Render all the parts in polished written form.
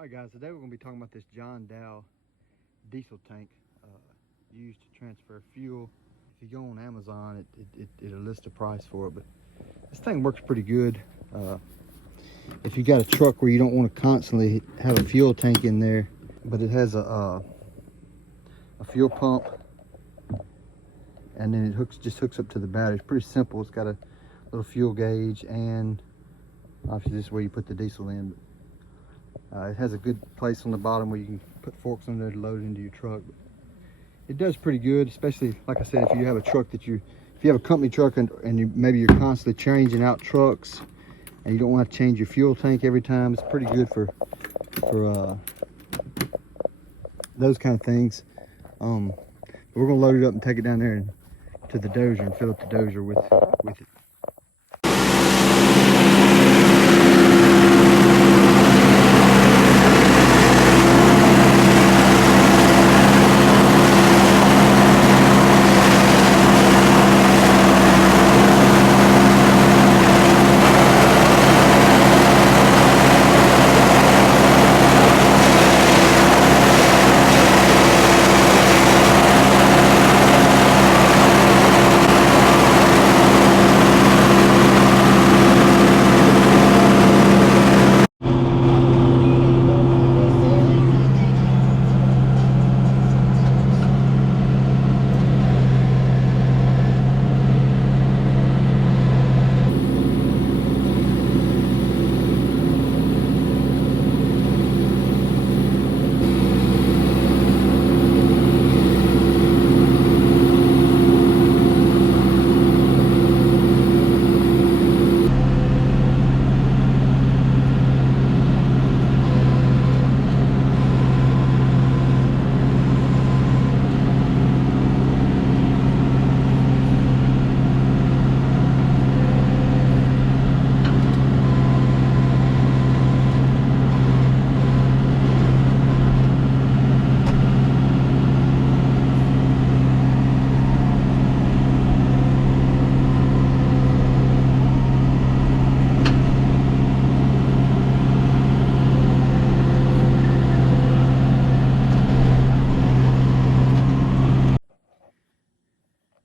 Alright guys, today we're going to be talking about this Johndow diesel tank used to transfer fuel. If you go on Amazon, it'll list a price for it, but this thing works pretty good. If you got a truck where you don't want to constantly have a fuel tank in there, but it has a fuel pump, and then it just hooks up to the battery. It's pretty simple. It's got a little fuel gauge, and obviously this is where you put the diesel in. It has a good place on the bottom where you can put forks on there to load it into your truck. But it does pretty good, especially like I said, if you have a truck if you have a company truck and maybe you're constantly changing out trucks and you don't want to change your fuel tank every time. It's pretty good for those kind of things. We're gonna load it up and take it down there to the dozer and fill up the dozer with it.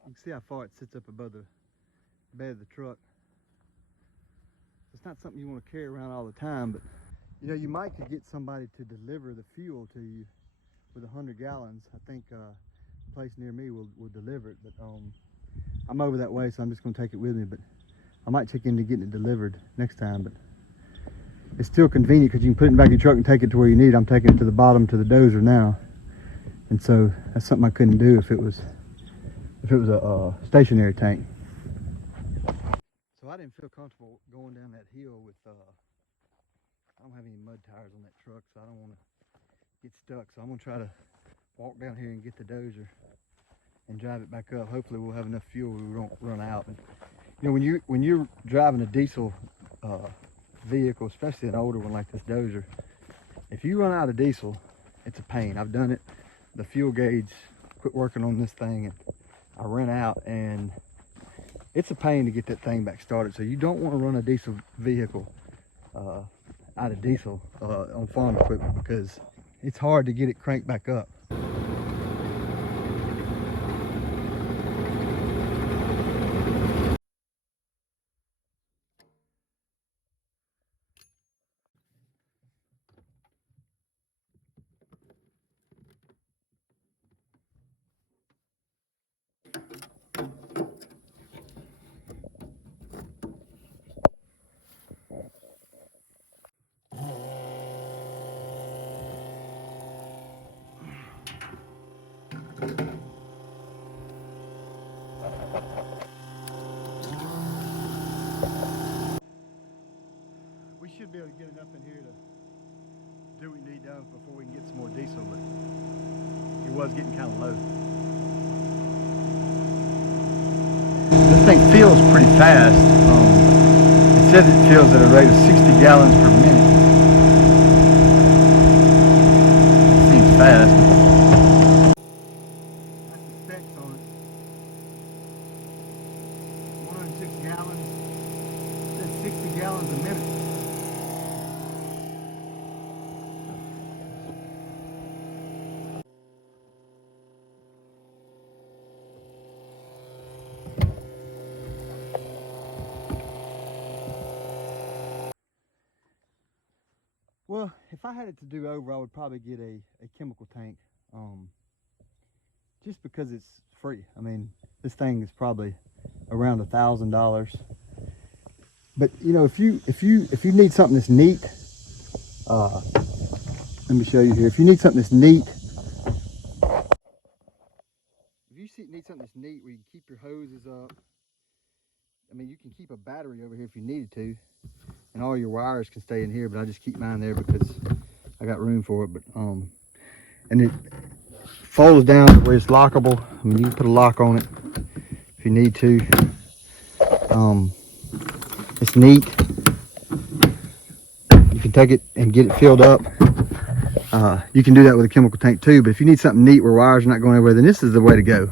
You can see how far it sits up above the bed of the truck. It's not something you want to carry around all the time, but you know, you might could get somebody to deliver the fuel to you with 100 gallons. I think a place near me will deliver it, but I'm over that way, so I'm just going to take it with me. But I might check into getting it delivered next time. But it's still convenient because you can put it in the back of your truck and take it to where you need it. I'm taking it to the bottom to the dozer now, and so that's something I couldn't do if it was a stationary tank. So I didn't feel comfortable going down that hill with I don't have any mud tires on that truck, so I don't want to get stuck. So I'm gonna try to walk down here and get the dozer and drive it back up. Hopefully we'll have enough fuel we won't run out. And, you know, when you're driving a diesel vehicle, especially an older one like this dozer, if you run out of diesel, it's a pain. I've done it. The fuel gauge quit working on this thing and I ran out, and it's a pain to get that thing back started. So you don't want to run a diesel vehicle out of diesel on farm equipment, because it's hard to get it cranked back up. We should be able to get enough in here to do what we need done before we can get some more diesel, but it was getting kind of low. This thing fills pretty fast. It says it fills at a rate of 60 gallons per minute. That seems fast. That's the specs on it. 106 gallons. It says 60 gallons a minute. Well, if I had it to do over, I would probably get a chemical tank, just because it's free. I mean, this thing is probably around $1,000. But you know, if you need something that's neat, let me show you here. If you need something that's neat, need something that's neat where you can keep your hoses up. I mean, you can keep a battery over here if you needed to, and all your wires can stay in here, but I just keep mine there because I got room for it. But and it folds down where it's lockable. I mean, you can put a lock on it if you need to. It's neat. You can take it and get it filled up. You can do that with a chemical tank too, but if you need something neat where wires are not going everywhere, then this is the way to go.